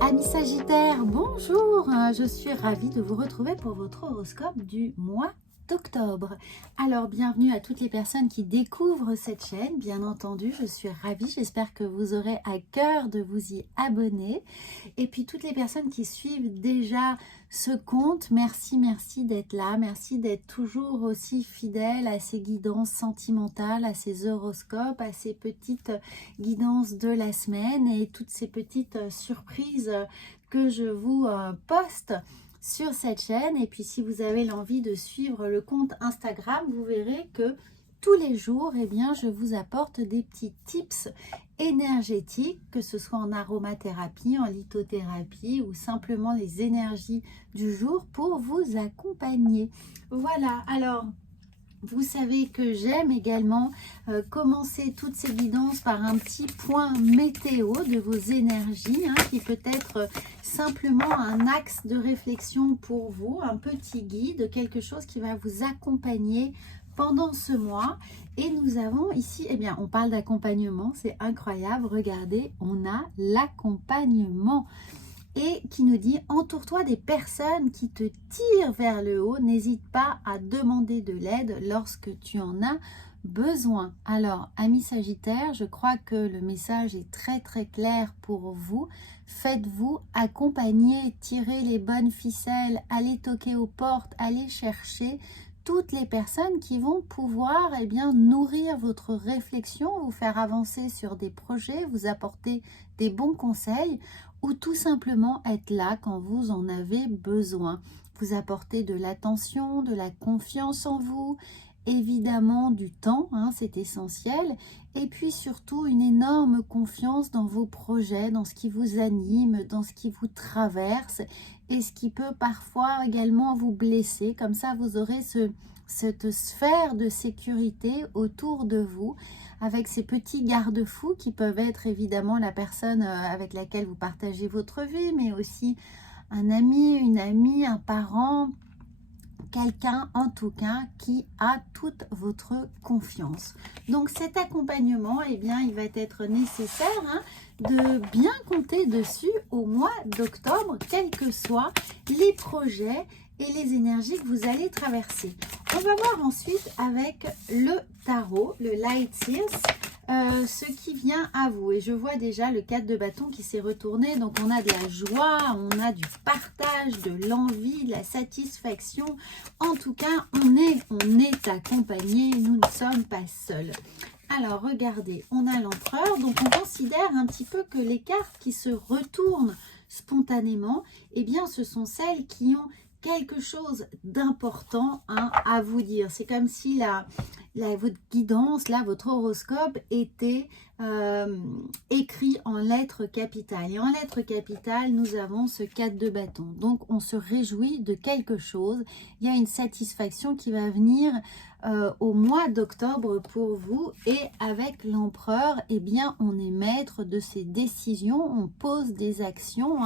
Amis Sagittaires, bonjour, je suis ravie de vous retrouver pour votre horoscope du mois d'octobre. Alors, bienvenue à toutes les personnes qui découvrent cette chaîne, bien entendu, je suis ravie, j'espère que vous aurez à cœur de vous y abonner. Et puis, toutes les personnes qui suivent déjà ce compte, merci d'être là, merci d'être toujours aussi fidèles à ces guidances sentimentales, à ces horoscopes, à ces petites guidances de la semaine et toutes ces petites surprises que je vous poste sur cette chaîne. Et puis si vous avez l'envie de suivre le compte Instagram, vous verrez que tous les jours, eh bien, je vous apporte des petits tips énergétiques, que ce soit en aromathérapie, en lithothérapie ou simplement les énergies du jour pour vous accompagner. Voilà, alors vous savez que j'aime également commencer toutes ces guidances par un petit point météo de vos énergies, qui peut être simplement un axe de réflexion pour vous, un petit guide, quelque chose qui va vous accompagner pendant ce mois. Et nous avons ici, eh bien, on parle d'accompagnement, c'est incroyable, regardez, on a l'accompagnement. Et qui nous dit: entoure-toi des personnes qui te tirent vers le haut, n'hésite pas à demander de l'aide lorsque tu en as besoin. Alors, amis Sagittaires, je crois que le message est très clair pour vous. Faites-vous accompagner, tirez les bonnes ficelles, allez toquer aux portes, allez chercher toutes les personnes qui vont pouvoir nourrir votre réflexion, vous faire avancer sur des projets, vous apporter des bons conseils ou tout simplement être là quand vous en avez besoin. Vous apporter de l'attention, de la confiance en vous, évidemment du temps, c'est essentiel, et puis surtout une énorme confiance dans vos projets, dans ce qui vous anime, dans ce qui vous traverse et ce qui peut parfois également vous blesser. Comme ça, vous aurez cette sphère de sécurité autour de vous avec ces petits garde-fous qui peuvent être évidemment la personne avec laquelle vous partagez votre vie, mais aussi un ami, une amie, un parent, quelqu'un en tout cas qui a toute votre confiance. Donc cet accompagnement, il va être nécessaire de bien compter dessus au mois d'octobre, quels que soient les projets et les énergies que vous allez traverser. On va voir ensuite avec le tarot, le Light Seers, ce qui vient à vous. Et je vois déjà le 4 de bâton qui s'est retourné. Donc on a de la joie, on a du partage, de l'envie, de la satisfaction. En tout cas, on est accompagné, nous ne sommes pas seuls. Alors regardez, on a l'empereur. Donc on considère un petit peu que les cartes qui se retournent spontanément, ce sont celles qui ont quelque chose d'important à vous dire. C'est comme si votre guidance, là, votre horoscope était écrit en lettres capitales. Et en lettres capitales, nous avons ce 4 de bâton. Donc, on se réjouit de quelque chose. Il y a une satisfaction qui va venir au mois d'octobre pour vous. Et avec l'empereur, on est maître de ses décisions. On pose des actions,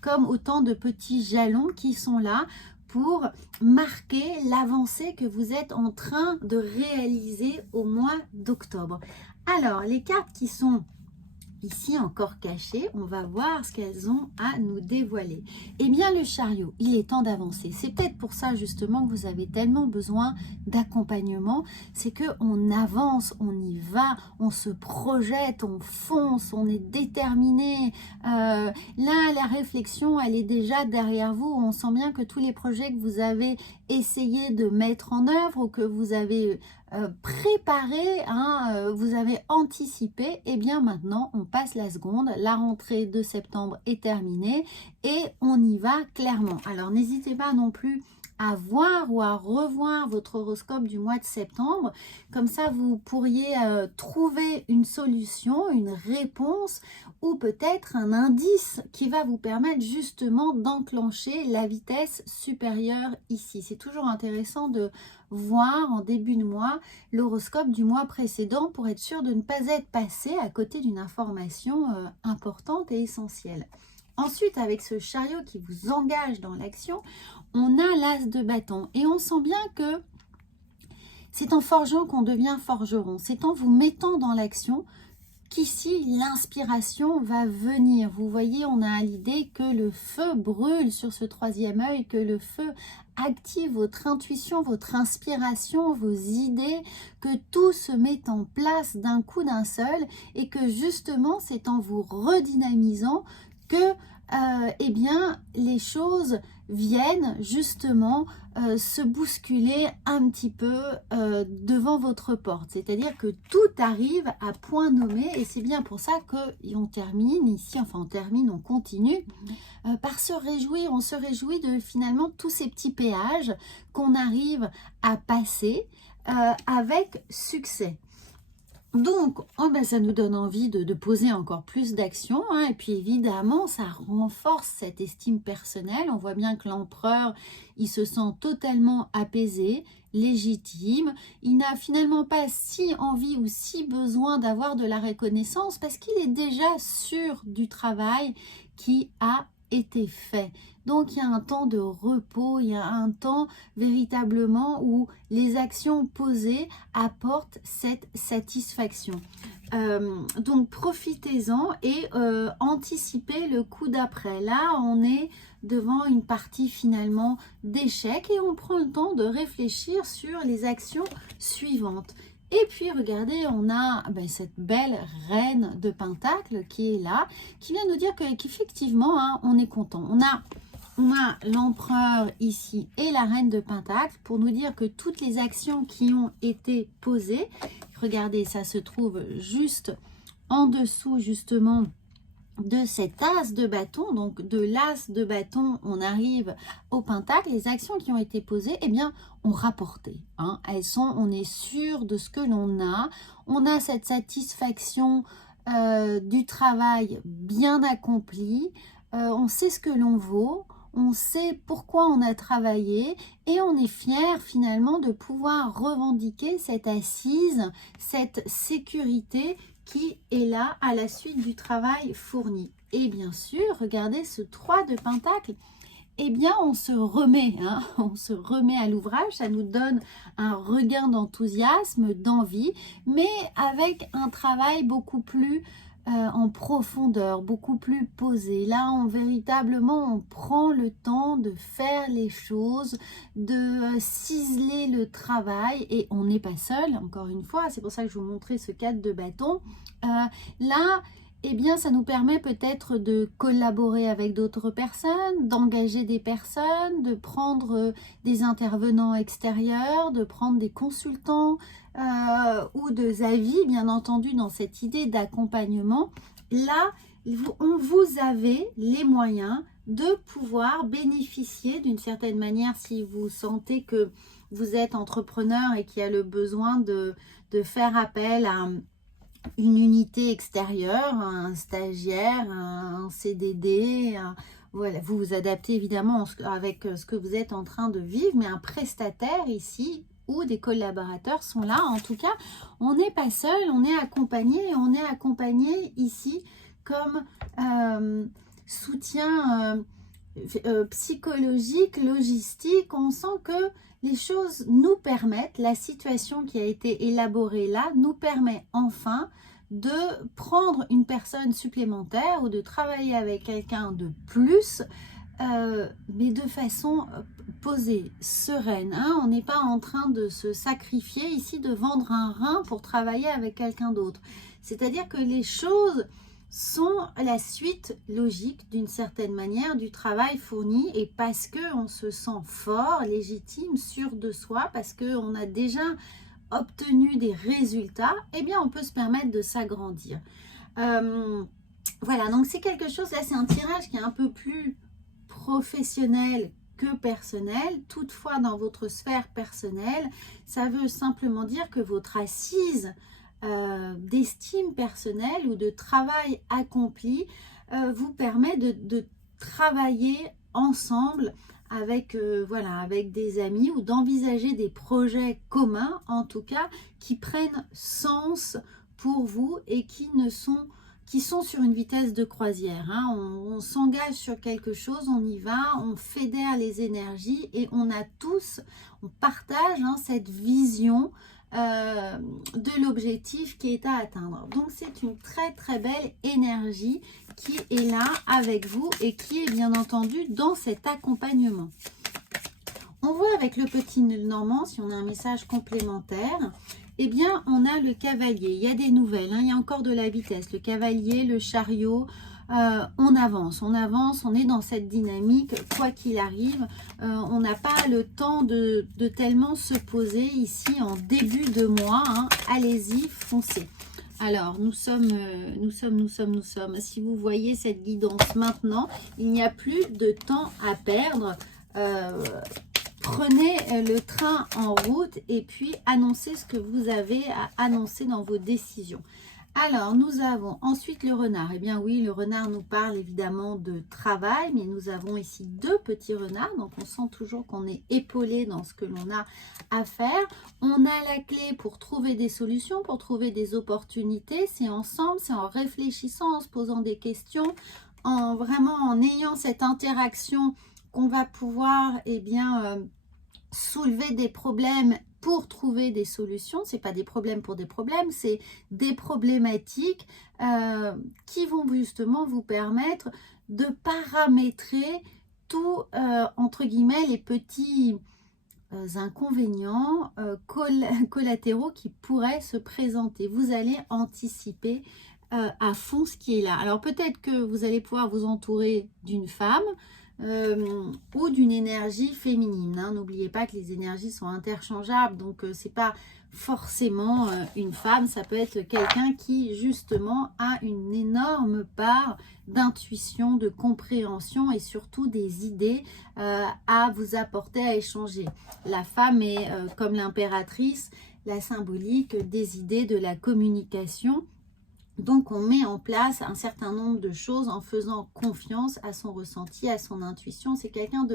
comme autant de petits jalons qui sont là pour marquer l'avancée que vous êtes en train de réaliser au mois d'octobre. Alors, les cartes qui sont ici encore cachées, on va voir ce qu'elles ont à nous dévoiler. Eh bien, le chariot, il est temps d'avancer. C'est peut-être pour ça justement que vous avez tellement besoin d'accompagnement. C'est qu'on avance, on y va, on se projette, on fonce, on est déterminé. Là, la réflexion, elle est déjà derrière vous. On sent bien que tous les projets que vous avez essayé de mettre en œuvre ou que vous avez préparé, vous avez anticipé, maintenant on passe la seconde, la rentrée de septembre est terminée et on y va clairement. Alors n'hésitez pas non plus à voir ou à revoir votre horoscope du mois de septembre, comme ça vous pourriez trouver une solution, une réponse ou peut-être un indice qui va vous permettre justement d'enclencher la vitesse supérieure ici. C'est toujours intéressant de voir en début de mois l'horoscope du mois précédent pour être sûr de ne pas être passé à côté d'une information importante et essentielle. Ensuite, avec ce chariot qui vous engage dans l'action, on a l'as de bâton et on sent bien que c'est en forgeant qu'on devient forgeron. C'est en vous mettant dans l'action qu'ici, l'inspiration va venir. Vous voyez, on a l'idée que le feu brûle sur ce troisième œil, que le feu active votre intuition, votre inspiration, vos idées, que tout se met en place d'un coup d'un seul et que justement, c'est en vous redynamisant que eh bien, les choses viennent justement se bousculer un petit peu devant votre porte. C'est-à-dire que tout arrive à point nommé et c'est bien pour ça qu'on termine ici, enfin on termine, on continue par se réjouir. On se réjouit de finalement tous ces petits péages qu'on arrive à passer avec succès. Donc, oh ben, ça nous donne envie de poser encore plus d'actions, hein, et puis évidemment, ça renforce cette estime personnelle. On voit bien que l'empereur, il se sent totalement apaisé, légitime. Il n'a finalement pas si envie ou si besoin d'avoir de la reconnaissance parce qu'il est déjà sûr du travail qui a été fait. Donc il y a un temps de repos, il y a un temps véritablement où les actions posées apportent cette satisfaction. Donc profitez-en et anticipez le coup d'après. Là, on est devant une partie finalement d'échec et on prend le temps de réfléchir sur les actions suivantes. Et puis, regardez, on a cette belle reine de Pentacle qui est là, qui vient nous dire qu'effectivement, hein, on est content. On a l'empereur ici et la reine de Pentacle pour nous dire que toutes les actions qui ont été posées, regardez, ça se trouve juste en dessous justement de cet as de bâton, donc de l'as de bâton, on arrive au pentacle. Les actions qui ont été posées, eh bien, ont rapporté. Hein. On est sûr de ce que l'on a. On a cette satisfaction du travail bien accompli. On sait ce que l'on vaut. On sait pourquoi on a travaillé et on est fier finalement de pouvoir revendiquer cette assise, cette sécurité qui est là à la suite du travail fourni. Et bien sûr, regardez ce 3 de Pentacle, eh bien on se remet, hein, on se remet à l'ouvrage, ça nous donne un regain d'enthousiasme, d'envie, mais avec un travail beaucoup plus en profondeur, beaucoup plus posé. Là, véritablement, on prend le temps de faire les choses, de ciseler le travail et on n'est pas seul, encore une fois, c'est pour ça que je vous montrais ce cadre de bâton. Là, eh bien, ça nous permet peut-être de collaborer avec d'autres personnes, d'engager des personnes, de prendre des intervenants extérieurs, de prendre des consultants ou des avis, bien entendu, dans cette idée d'accompagnement. Là, vous avez les moyens de pouvoir bénéficier d'une certaine manière, si vous sentez que vous êtes entrepreneur et qu'il y a le besoin de faire appel à une unité extérieure, un stagiaire, un CDD, voilà, vous vous adaptez évidemment avec ce que vous êtes en train de vivre, mais un prestataire ici ou des collaborateurs sont là. En tout cas, on n'est pas seul, on est accompagné et on est accompagné ici comme soutien psychologique, logistique. On sent que les choses nous permettent, la situation qui a été élaborée là, nous permet enfin de prendre une personne supplémentaire ou de travailler avec quelqu'un de plus, mais de façon posée, sereine. Hein. On n'est pas en train de se sacrifier ici, de vendre un rein pour travailler avec quelqu'un d'autre. C'est-à-dire que les choses sont la suite logique d'une certaine manière du travail fourni et parce qu'on se sent fort, légitime, sûr de soi, parce qu'on a déjà obtenu des résultats, eh bien on peut se permettre de s'agrandir. Voilà, donc c'est quelque chose, là c'est un tirage qui est un peu plus professionnel que personnel. Toutefois, dans votre sphère personnelle, ça veut simplement dire que votre assise d'estime personnelle ou de travail accompli vous permet de travailler ensemble avec, voilà, avec des amis ou d'envisager des projets communs, en tout cas, qui prennent sens pour vous et qui sont sur une vitesse de croisière. Hein. On s'engage sur quelque chose, on y va, on fédère les énergies et on partage hein, cette vision de l'objectif qui est à atteindre. Donc c'est une très très belle énergie qui est là avec vous et qui est bien entendu dans cet accompagnement. On voit avec le petit Normand, si on a un message complémentaire, eh bien on a le cavalier. Il y a des nouvelles, hein, il y a encore de la vitesse. Le cavalier, le chariot, on avance, on est dans cette dynamique, quoi qu'il arrive. On n'a pas le temps de tellement se poser ici en début de mois. Hein. Allez-y, foncez. Alors, nous sommes. Si vous voyez cette guidance maintenant, il n'y a plus de temps à perdre. Prenez le train en route et puis annoncez ce que vous avez à annoncer dans vos décisions. Alors, nous avons ensuite le renard. Eh bien oui, le renard nous parle évidemment de travail, mais nous avons ici deux petits renards. Donc, on sent toujours qu'on est épaulé dans ce que l'on a à faire. On a la clé pour trouver des solutions, pour trouver des opportunités. C'est ensemble, c'est en réfléchissant, en se posant des questions, vraiment en ayant cette interaction qu'on va pouvoir soulever des problèmes pour trouver des solutions. Ce n'est pas des problèmes pour des problèmes, c'est des problématiques qui vont justement vous permettre de paramétrer tout, entre guillemets, les petits inconvénients collatéraux qui pourraient se présenter. Vous allez anticiper à fond ce qui est là. Alors peut-être que vous allez pouvoir vous entourer d'une femme, ou d'une énergie féminine. Hein. N'oubliez pas que les énergies sont interchangeables, donc c'est pas forcément une femme, ça peut être quelqu'un qui justement a une énorme part d'intuition, de compréhension et surtout des idées à vous apporter, à échanger. La femme est comme l'impératrice, la symbolique des idées, de la communication. Donc, on met en place un certain nombre de choses en faisant confiance à son ressenti, à son intuition. C'est quelqu'un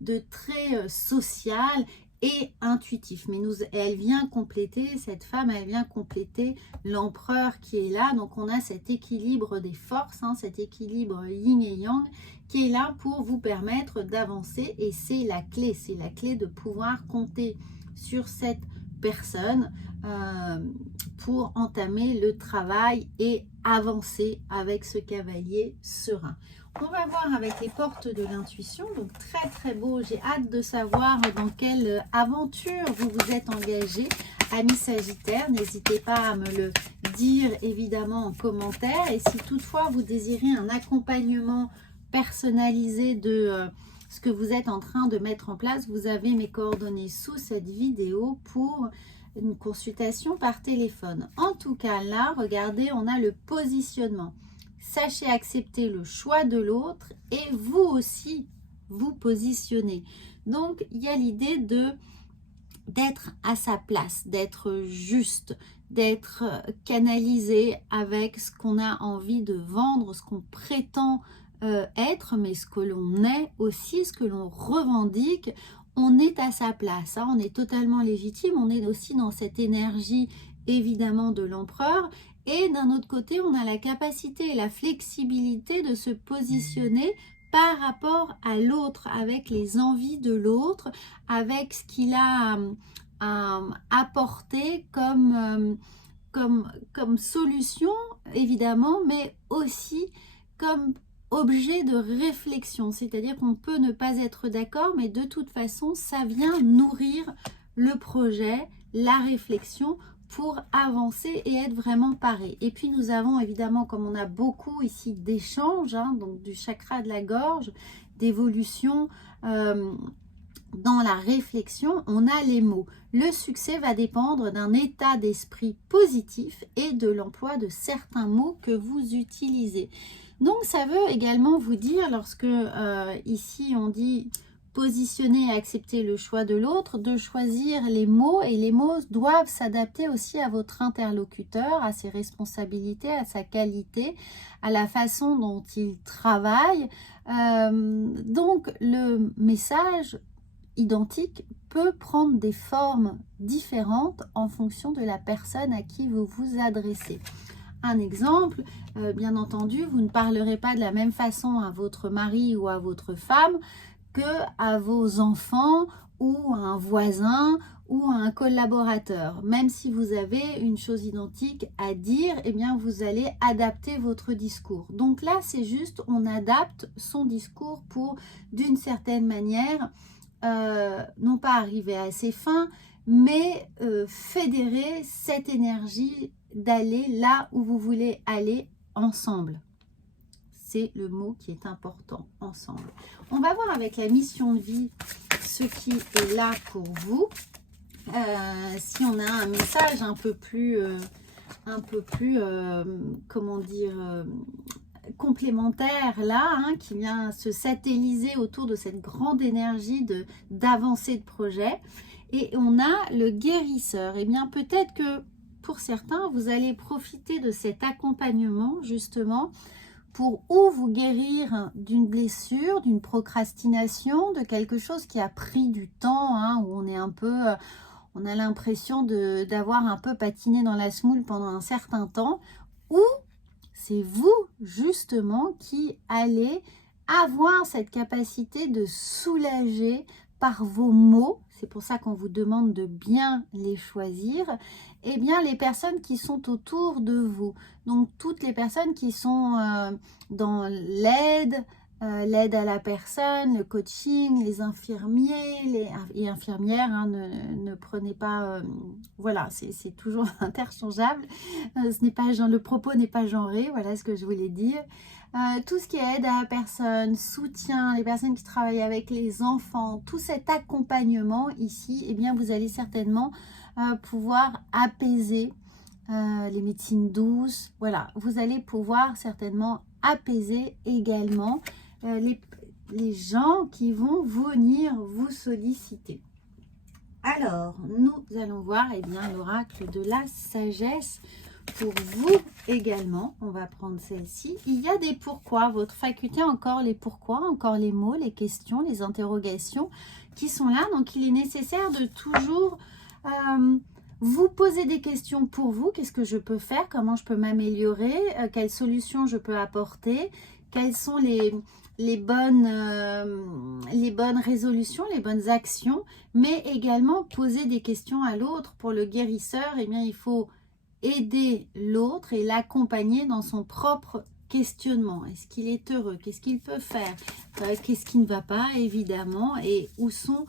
de très social et intuitif. Mais elle vient compléter, cette femme, elle vient compléter l'empereur qui est là. Donc, on a cet équilibre des forces, hein, cet équilibre yin et yang qui est là pour vous permettre d'avancer. Et c'est la clé de pouvoir compter sur cette personne pour entamer le travail et avancer avec ce cavalier serein. On va voir avec les portes de l'intuition, donc très très beau. J'ai hâte de savoir dans quelle aventure vous vous êtes engagé, amis Sagittaires. N'hésitez pas à me le dire évidemment en commentaire. Et si toutefois vous désirez un accompagnement personnalisé de ce que vous êtes en train de mettre en place, vous avez mes coordonnées sous cette vidéo pour une consultation par téléphone. En tout cas, là, regardez, on a le positionnement. Sachez accepter le choix de l'autre et vous aussi vous positionner. Donc, il y a l'idée d'être à sa place, d'être juste, d'être canalisé avec ce qu'on a envie de vendre, ce qu'on prétend être, mais ce que l'on est aussi, ce que l'on revendique. On est à sa place, hein, on est totalement légitime, on est aussi dans cette énergie évidemment de l'empereur et d'un autre côté on a la capacité et la flexibilité de se positionner par rapport à l'autre, avec les envies de l'autre, avec ce qu'il a à apporter comme solution évidemment, mais aussi comme objet de réflexion, c'est-à-dire qu'on peut ne pas être d'accord, mais de toute façon, ça vient nourrir le projet, la réflexion pour avancer et être vraiment paré. Et puis nous avons évidemment, comme on a beaucoup ici d'échanges, hein, donc du chakra de la gorge, d'évolution dans la réflexion, on a les mots. Le succès va dépendre d'un état d'esprit positif et de l'emploi de certains mots que vous utilisez. Donc, ça veut également vous dire, lorsque ici on dit positionner et accepter le choix de l'autre, de choisir les mots, et les mots doivent s'adapter aussi à votre interlocuteur, à ses responsabilités, à sa qualité, à la façon dont il travaille. Donc, le message identique peut prendre des formes différentes en fonction de la personne à qui vous vous adressez. Un exemple, bien entendu, vous ne parlerez pas de la même façon à votre mari ou à votre femme que à vos enfants ou à un voisin ou à un collaborateur. Même si vous avez une chose identique à dire, eh bien vous allez adapter votre discours. Donc là, c'est juste, on adapte son discours pour, d'une certaine manière, non pas arriver à ses fins, mais fédérer cette énergie d'aller là où vous voulez aller ensemble. C'est le mot qui est important, ensemble. On va voir avec la mission de vie ce qui est là pour vous. Si on a un message un peu plus comment dire, complémentaire là, hein, qui vient se satelliser autour de cette grande énergie d'avancée de projet. Et on a le guérisseur. Eh bien, peut-être que pour certains, vous allez profiter de cet accompagnement justement pour ou vous guérir d'une blessure, d'une procrastination, de quelque chose qui a pris du temps, hein, où on est un peu, on a l'impression d'avoir un peu patiné dans la semoule pendant un certain temps, ou c'est vous justement qui allez avoir cette capacité de soulager par vos mots, c'est pour ça qu'on vous demande de bien les choisir, eh bien les personnes qui sont autour de vous. Donc toutes les personnes qui sont dans l'aide, l'aide à la personne, le coaching, les infirmiers et infirmières, hein, ne prenez pas, voilà, c'est toujours interchangeable, ce n'est pas, le propos n'est pas genré, voilà ce que je voulais dire. Tout ce qui est aide à la personne, soutien, les personnes qui travaillent avec les enfants, tout cet accompagnement ici, eh bien vous allez certainement pouvoir apaiser les médecines douces, voilà, vous allez pouvoir certainement apaiser également les gens qui vont venir vous solliciter. Alors, nous allons voir eh bien l'oracle de la sagesse pour vous également. On va prendre celle-ci. Il y a des pourquoi, votre faculté, encore les pourquoi, encore les mots, les questions, les interrogations qui sont là. Donc, il est nécessaire de toujours vous poser des questions pour vous. Qu'est-ce que je peux faire? Comment je peux m'améliorer? Quelles solutions je peux apporter? Quelles sont les bonnes résolutions, les bonnes actions? Mais également poser des questions à l'autre. Pour le guérisseur, eh bien, il faut aider l'autre et l'accompagner dans son propre questionnement. Est-ce qu'il est heureux? Qu'est-ce qu'il peut faire? Qu'est-ce qui ne va pas, évidemment? Et où sont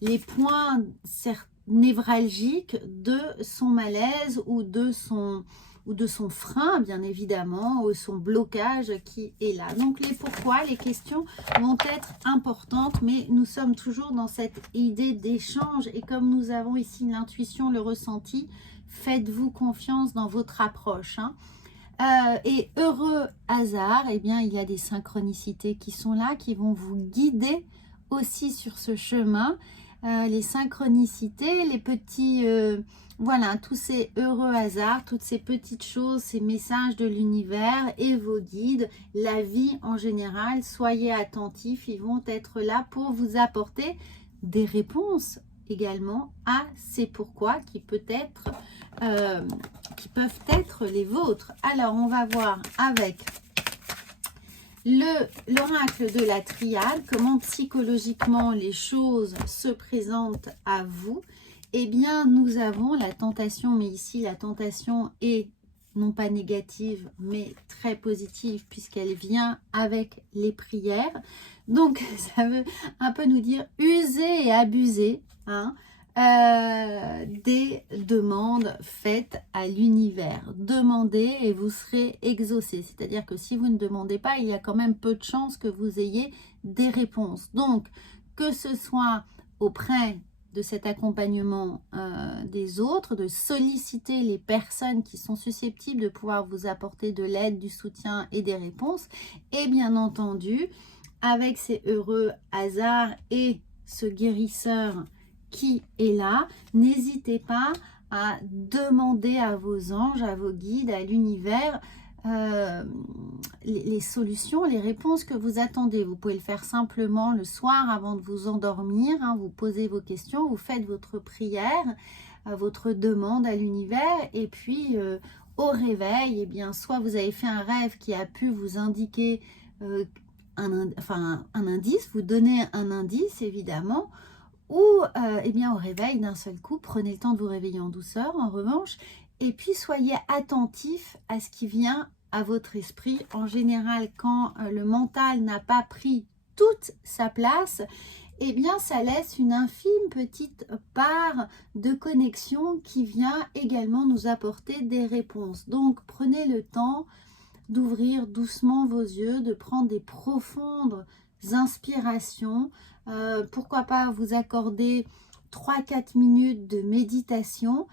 les points névralgiques de son malaise ou de son frein, bien évidemment, ou son blocage qui est là. Donc les pourquoi, les questions vont être importantes, mais nous sommes toujours dans cette idée d'échange. Et comme nous avons ici l'intuition, le ressenti, faites-vous confiance dans votre approche. Hein. Et heureux hasard, eh bien, il y a des synchronicités qui sont là, qui vont vous guider aussi sur ce chemin. Les synchronicités, les petits, voilà, tous ces heureux hasards, toutes ces petites choses, ces messages de l'univers et vos guides, la vie en général, soyez attentifs, ils vont être là pour vous apporter des réponses également à ces pourquoi qui peuvent être les vôtres. Alors, on va voir avec l'oracle de la triade, comment psychologiquement les choses se présentent à vous. Eh bien, nous avons la tentation, mais ici, la tentation est non pas négative, mais très positive, puisqu'elle vient avec les prières. Donc, ça veut un peu nous dire user et abuser, hein, des demandes faites à l'univers. Demandez et vous serez exaucé. C'est-à-dire que si vous ne demandez pas, il y a quand même peu de chances que vous ayez des réponses. Donc, que ce soit auprès de cet accompagnement des autres, de solliciter les personnes qui sont susceptibles de pouvoir vous apporter de l'aide, du soutien et des réponses. Et bien entendu, avec ces heureux hasards et ce guérisseur qui est là, n'hésitez pas à demander à vos anges, à vos guides, à l'univers, les solutions, les réponses que vous attendez. Vous pouvez le faire simplement le soir avant de vous endormir, hein, vous posez vos questions, vous faites votre prière, votre demande à l'univers, et puis au réveil, eh bien, soit vous avez fait un rêve qui a pu vous indiquer un indice, vous donner un indice évidemment, ou eh bien au réveil d'un seul coup, prenez le temps de vous réveiller en douceur en revanche, et puis soyez attentif à ce qui vient à votre esprit. En général, quand le mental n'a pas pris toute sa place, eh bien ça laisse une infime petite part de connexion qui vient également nous apporter des réponses. Donc prenez le temps d'ouvrir doucement vos yeux, de prendre des profondes inspirations. Pourquoi pas vous accorder 3-4 minutes de méditation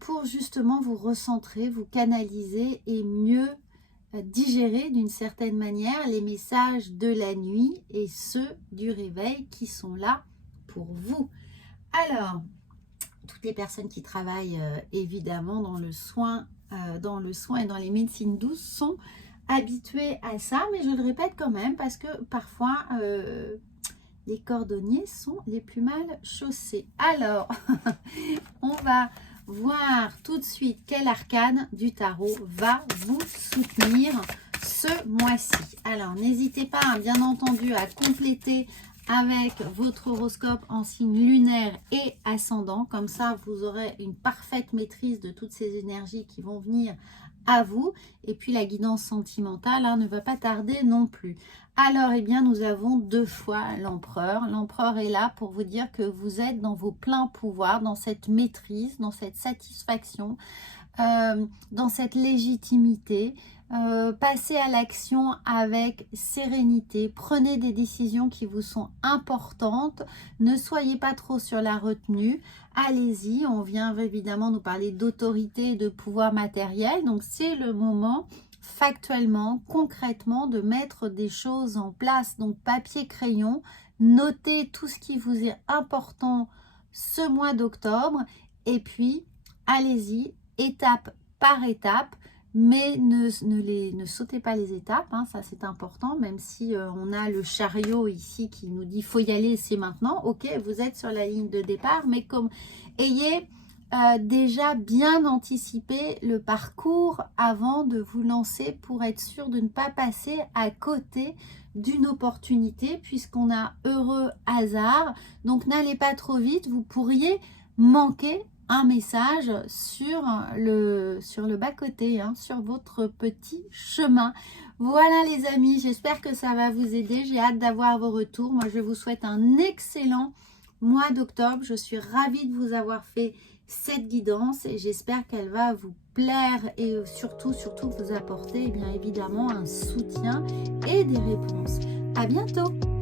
pour justement vous recentrer, vous canaliser et mieux digérer d'une certaine manière les messages de la nuit et ceux du réveil qui sont là pour vous. Alors, toutes les personnes qui travaillent évidemment dans le soin et dans les médecines douces sont habituées à ça, mais je le répète quand même parce que parfois les cordonniers sont les plus mal chaussés. Alors, on va voir tout de suite quel arcane du tarot va vous soutenir ce mois-ci. Alors, n'hésitez pas, bien entendu, à compléter avec votre horoscope en signe lunaire et ascendant. Comme ça, vous aurez une parfaite maîtrise de toutes ces énergies qui vont venir à vous. Et puis, la guidance sentimentale ne va pas tarder non plus. Alors, eh bien, nous avons 2 fois l'empereur. L'empereur est là pour vous dire que vous êtes dans vos pleins pouvoirs, dans cette maîtrise, dans cette satisfaction, dans cette légitimité. Passez à l'action avec sérénité, prenez des décisions qui vous sont importantes, ne soyez pas trop sur la retenue, allez-y, on vient évidemment nous parler d'autorité et de pouvoir matériel, donc c'est le moment factuellement, concrètement de mettre des choses en place, donc papier, crayon, notez tout ce qui vous est important ce mois d'octobre et puis allez-y, étape par étape, mais ne sautez pas les étapes, ça c'est important, même si on a le chariot ici qui nous dit faut y aller, c'est maintenant, ok, vous êtes sur la ligne de départ, mais comme ayez déjà bien anticipé le parcours avant de vous lancer pour être sûr de ne pas passer à côté d'une opportunité puisqu'on a heureux hasard, donc n'allez pas trop vite, vous pourriez manquer un message sur le bas-côté, sur votre petit chemin. Voilà les amis, j'espère que ça va vous aider. J'ai hâte d'avoir vos retours. Moi, je vous souhaite un excellent mois d'octobre. Je suis ravie de vous avoir fait cette guidance et j'espère qu'elle va vous plaire et surtout vous apporter bien évidemment un soutien et des réponses. À bientôt!